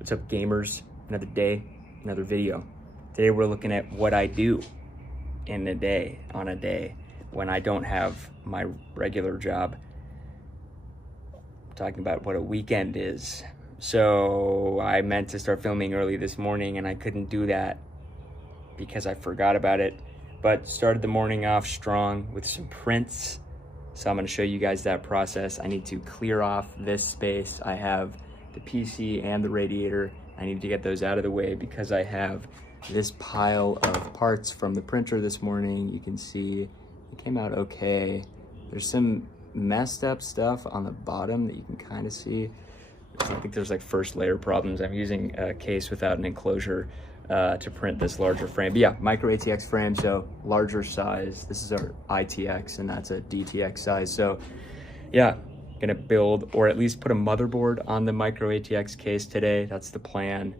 What's up, gamers? Another day, another video. Today we're looking at what I do in a day, on a day when I don't have my regular job. I'm talking about what a weekend is. So I meant to start filming early this morning and I couldn't do that because I forgot about it, but started the morning off strong with some prints. So I'm gonna show you guys that process. I need to clear off this space. I have the PC and the radiator. I need to get those out of the way because I have this pile of parts from the printer this morning. You can see it came out okay. There's some messed up stuff on the bottom that you can kind of see. I think there's like first layer problems. I'm using a case without an enclosure to print this larger frame. But yeah, micro ATX frame, so larger size. This is our ITX and that's a DTX size. So yeah, gonna build or at least put a motherboard on the micro ATX case today. That's the plan,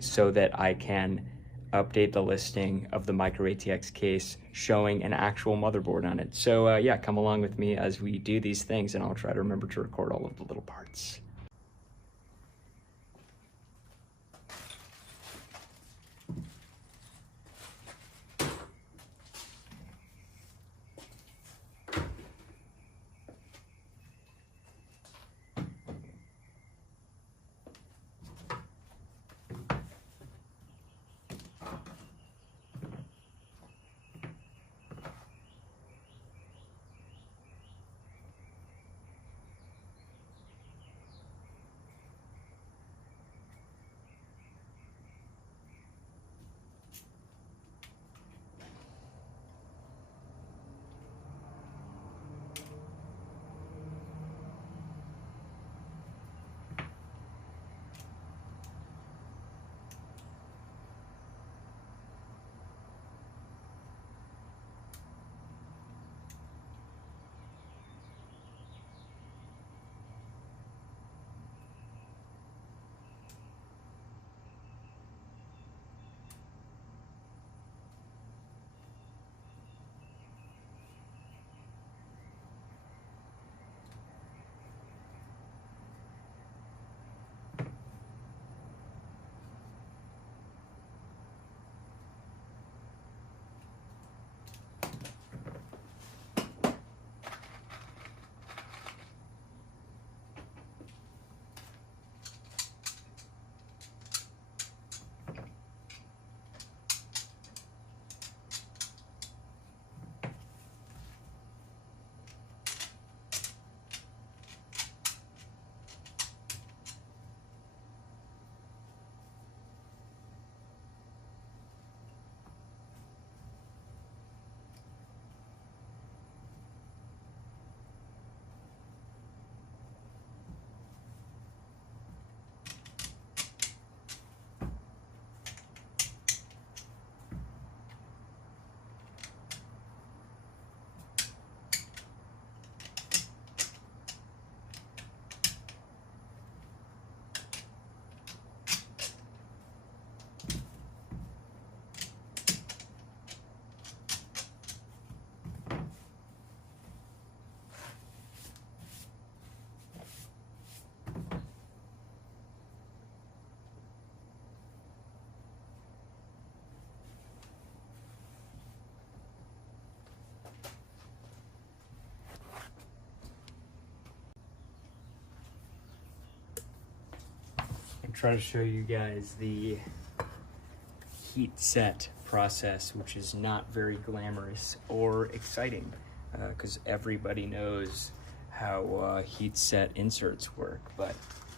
so that I can update the listing of the micro ATX case showing an actual motherboard on it. So yeah, come along with me as we do these things and I'll try to remember to record all of the little parts. Try to show you guys the heat set process, which is not very glamorous or exciting because everybody knows how heat set inserts work. But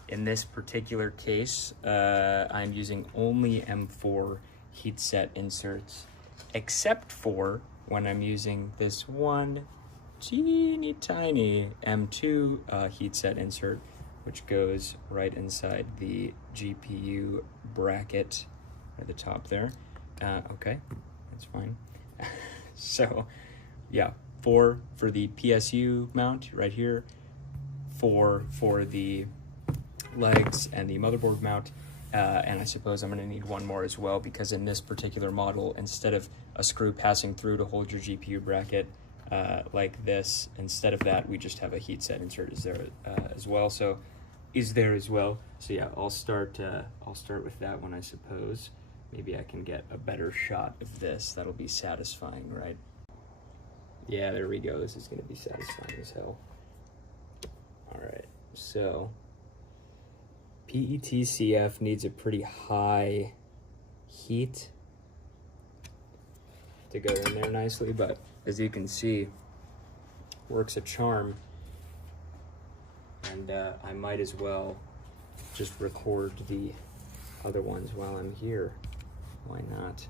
in this particular case, I'm using only M4 heat set inserts, except for when I'm using this one teeny tiny M2 heat set insert, which goes right inside the GPU bracket at the top there. Okay, that's fine. So yeah, 4 for the PSU mount right here, 4 for the legs and the motherboard mount, and I suppose I'm gonna need one more as well because in this particular model, instead of a screw passing through to hold your GPU bracket like this, instead of that, we just have a heat set insert as well. So is there as well. So yeah, I'll start with that one, I suppose. Maybe I can get a better shot of this. That'll be satisfying, right? Yeah, there we go. This is going to be satisfying as hell. All right, so PETCF needs a pretty high heat to go in there nicely, but as you can see, works a charm. And I might as well just record the other ones while I'm here. Why not?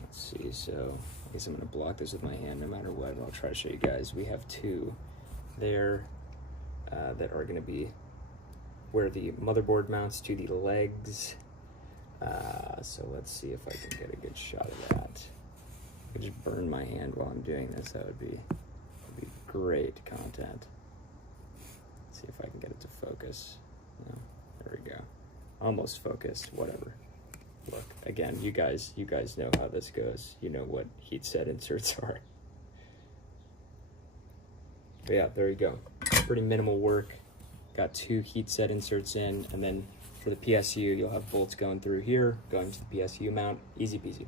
Let's see, so I guess I'm gonna block this with my hand no matter what, and I'll try to show you guys. We have two there that are gonna be where the motherboard mounts to the legs. So let's see if I can get a good shot of that. I could just burn my hand while I'm doing this. That would be great content. Let's see if I can get it to focus. No, there we go. Almost focused, whatever. Look, again, you guys know how this goes. You know what heat set inserts are. But yeah, there you go. Pretty minimal work. Got two heat set inserts in, and then for the PSU, you'll have bolts going through here, going to the PSU mount. Easy peasy.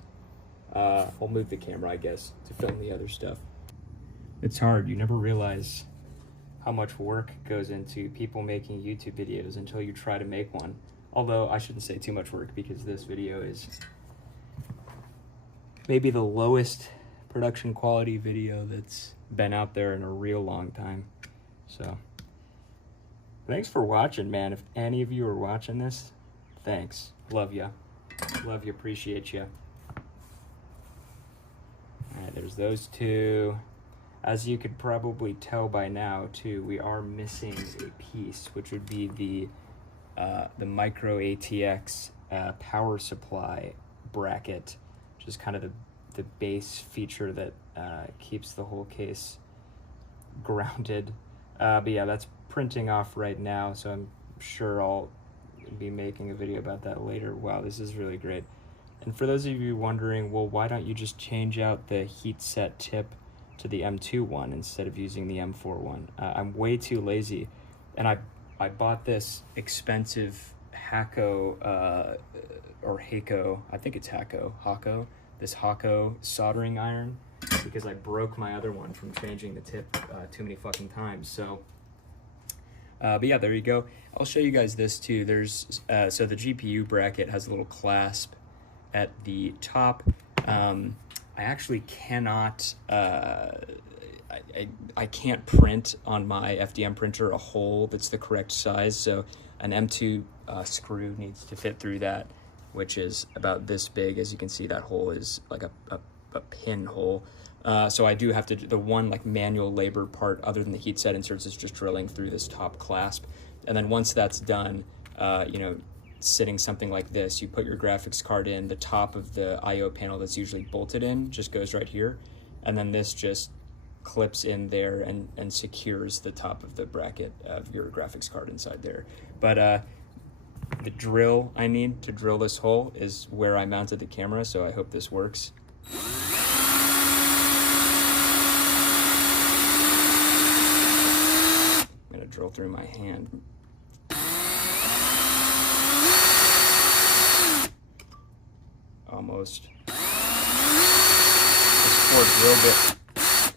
I'll move the camera, I guess, to film the other stuff. It's hard. You never realize how much work goes into people making YouTube videos until you try to make one. Although I shouldn't say too much work, because this video is maybe the lowest production quality video that's been out there in a real long time. So thanks for watching, man. If any of you are watching this, thanks. Love ya. Love you, appreciate ya. All right, there's those two. As you could probably tell by now, too, we are missing a piece, which would be the micro ATX power supply bracket, which is kind of the base feature that keeps the whole case grounded. But yeah, that's printing off right now, so I'm sure I'll be making a video about that later. Wow, this is really great. And for those of you wondering, well, why don't you just change out the heat set tip to the M2 one instead of using the M4 one? I'm way too lazy, and I bought this expensive Hakko or Hakko, I think it's Hakko, this Hakko soldering iron, because I broke my other one from changing the tip too many fucking times. So but yeah, there you go. I'll show you guys this too. There's so the GPU bracket has a little clasp at the top. I actually cannot, I can't print on my FDM printer a hole that's the correct size, so an M2 screw needs to fit through that, which is about this big. As you can see, that hole is like a pin hole. So I do have to do the one like manual labor part, other than the heat set inserts, is just drilling through this top clasp. And then once that's done, you know, sitting something like this, you put your graphics card in, the top of the IO panel that's usually bolted in just goes right here, and then this just clips in there and secures the top of the bracket of your graphics card inside there. But the drill I need to drill this hole is where I mounted the camera, so I hope this works. I'm gonna drill through my hand. Almost. This poor drill bit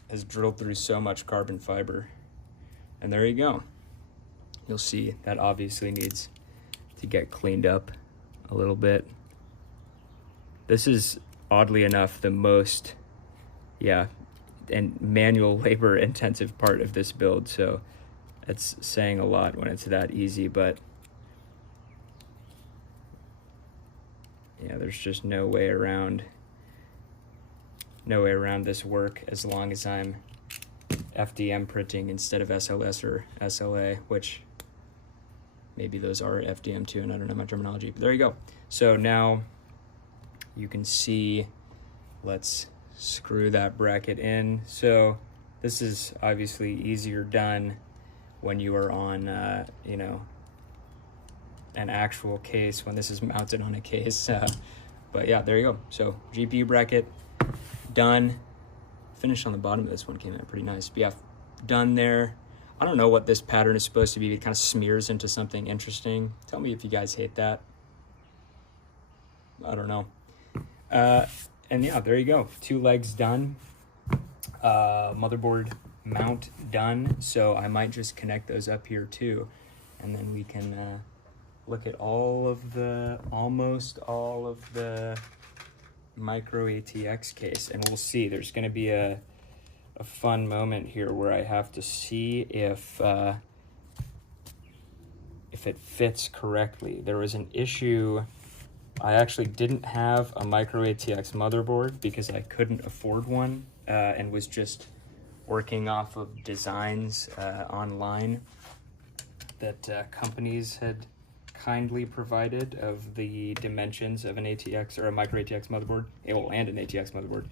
has drilled through so much carbon fiber. And there you go. You'll see that obviously needs to get cleaned up a little bit. This is, oddly enough, the most, and manual labor intensive part of this build, so it's saying a lot when it's that easy, but yeah, there's just no way around this work as long as I'm FDM printing instead of SLS or SLA, which maybe those are FDM too, and I don't know my terminology, but there you go. So now you can see, let's screw that bracket in. So this is obviously easier done when you are on, you know, an actual case, when this is mounted on a case. But yeah, there you go. So GPU bracket done. Finish on the bottom of this one came out pretty nice. But yeah, done there. I don't know what this pattern is supposed to be. It kind of smears into something interesting. Tell me if you guys hate that. I don't know. And yeah, there you go. 2 legs done. Motherboard mount done. So I might just connect those up here too. And then we can look at almost all of the micro ATX case. And we'll see. There's going to be a fun moment here where I have to see if it fits correctly. There was an issue. I actually didn't have a micro ATX motherboard because I couldn't afford one, and was just working off of designs online that companies had kindly provided of the dimensions of an ATX or a micro ATX motherboard, and an ATX motherboard.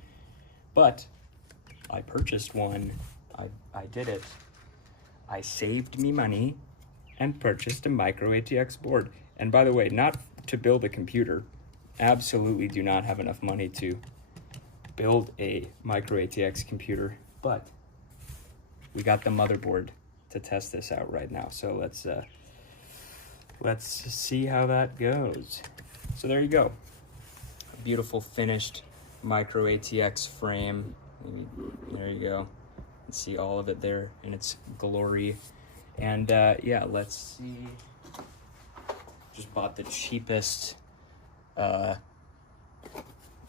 But I purchased one. I did it. I saved me money and purchased a micro ATX board. And by the way, not to build a computer. Absolutely do not have enough money to build a micro ATX computer, but we got the motherboard to test this out right now. So let's see how that goes. So there you go. A beautiful finished micro ATX frame. There you go. You can see all of it there in its glory. And yeah, let's see. Just bought the cheapest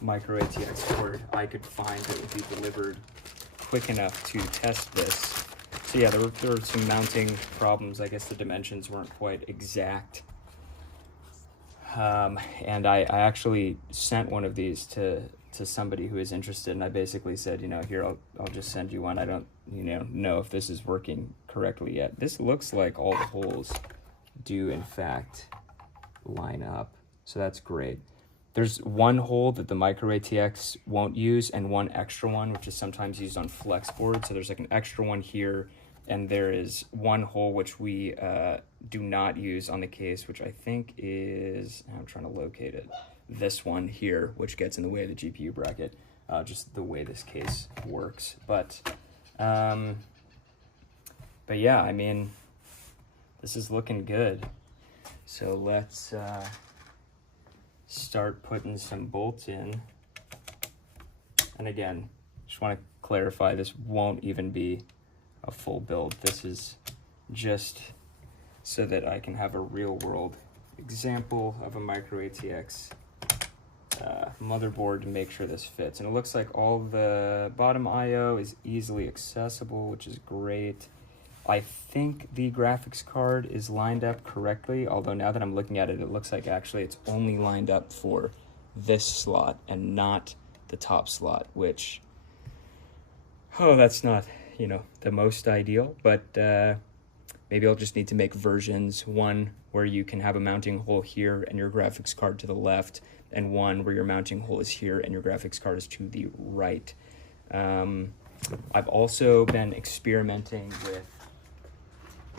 micro ATX board I could find that would be delivered quick enough to test this. So yeah, there were some mounting problems. I guess the dimensions weren't quite exact. And I actually sent one of these to somebody who is interested, and I basically said, here, I'll just send you one. I don't, know if this is working correctly yet. This looks like all the holes do in fact line up, so that's great. There's one hole that the micro ATX won't use and one extra one, which is sometimes used on flex boards. So there's like an extra one here, and there is one hole which we do not use on the case, which I think is, I'm trying to locate it, this one here, which gets in the way of the GPU bracket, just the way this case works. But yeah, I mean, this is looking good. So let's start putting some bolts in. And again, just want to clarify, this won't even be a full build. This is just so that I can have a real world example of a micro ATX motherboard to make sure this fits. And it looks like all the bottom IO is easily accessible, which is great. I think the graphics card is lined up correctly, although now that I'm looking at it, it looks like actually it's only lined up for this slot and not the top slot, which, that's not, the most ideal, but maybe I'll just need to make versions, one where you can have a mounting hole here and your graphics card to the left, and one where your mounting hole is here and your graphics card is to the right. I've also been experimenting with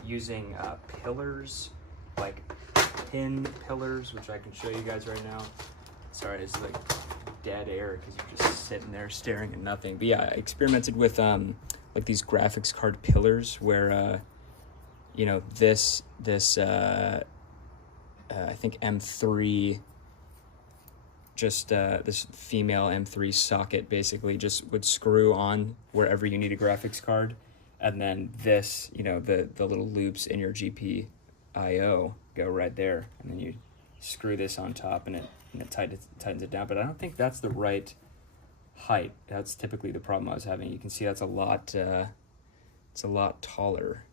using pillars, like pin pillars, which I can show you guys right now. Sorry, it's like dead air because you're just sitting there staring at nothing. But yeah, I experimented with like these graphics card pillars where this I think M3, just this female M3 socket basically just would screw on wherever you need a graphics card. And then this, the little loops in your GPIO go right there. And then you screw this on top and it tightens it down. But I don't think that's the right height. That's typically the problem I was having. You can see that's it's a lot taller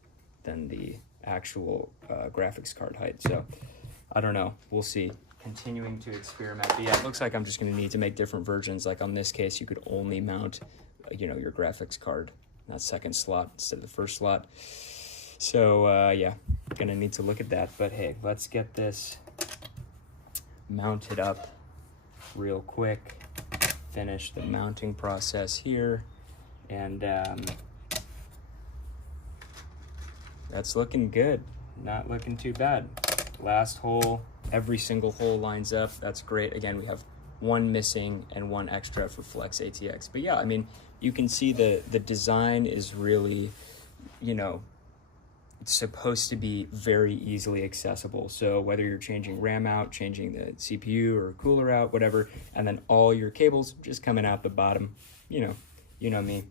than the actual graphics card height. So I don't know. We'll see. Continuing to experiment. But yeah, it looks like I'm just going to need to make different versions. Like on this case, you could only mount, your graphics card, that second slot instead of the first slot. So yeah, gonna need to look at that. But hey, let's get this mounted up real quick. Finish the mounting process here, and that's looking good. Not looking too bad. Last hole, every single hole lines up. That's great. Again, we have one missing and one extra for Flex ATX. But yeah, I mean, you can see the design is really, it's supposed to be very easily accessible. So whether you're changing RAM out, changing the CPU or cooler out, whatever, and then all your cables just coming out the bottom, you know me,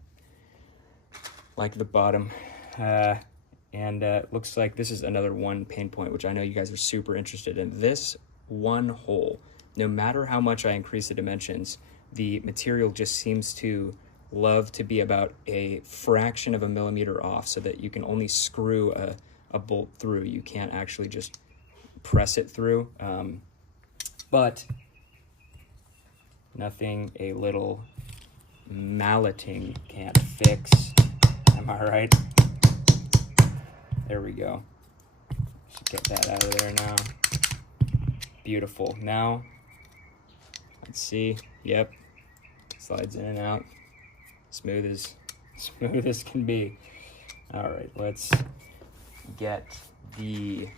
like the bottom. And looks like this is another one pain point, which I know you guys are super interested in. This one hole, no matter how much I increase the dimensions, the material just seems to love to be about a fraction of a millimeter off, so that you can only screw a bolt through. You can't actually just press it through. But nothing a little malleting can't fix. Am I right? There we go. Should get that out of there now. Beautiful. Now, let's see. Yep. Slides in and out. Smooth as can be. All right, let's get the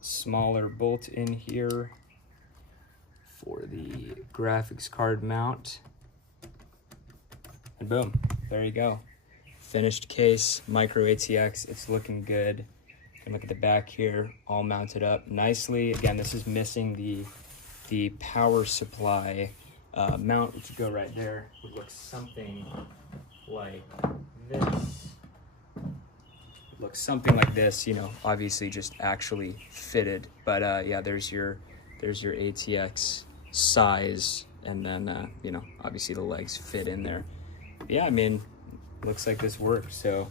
smaller bolt in here for the graphics card mount. And boom, there you go. Finished case, micro ATX, it's looking good. And look at the back here, all mounted up nicely. Again, this is missing the power supply mount, which would go right there. Would look something like this. Looks something like this, you know, obviously just actually fitted. But yeah, there's your ATX size, and then you know, obviously the legs fit in there. But yeah, I mean, looks like this works. So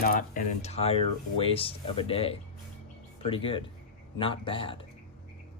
not an entire waste of a day. Pretty good, not bad.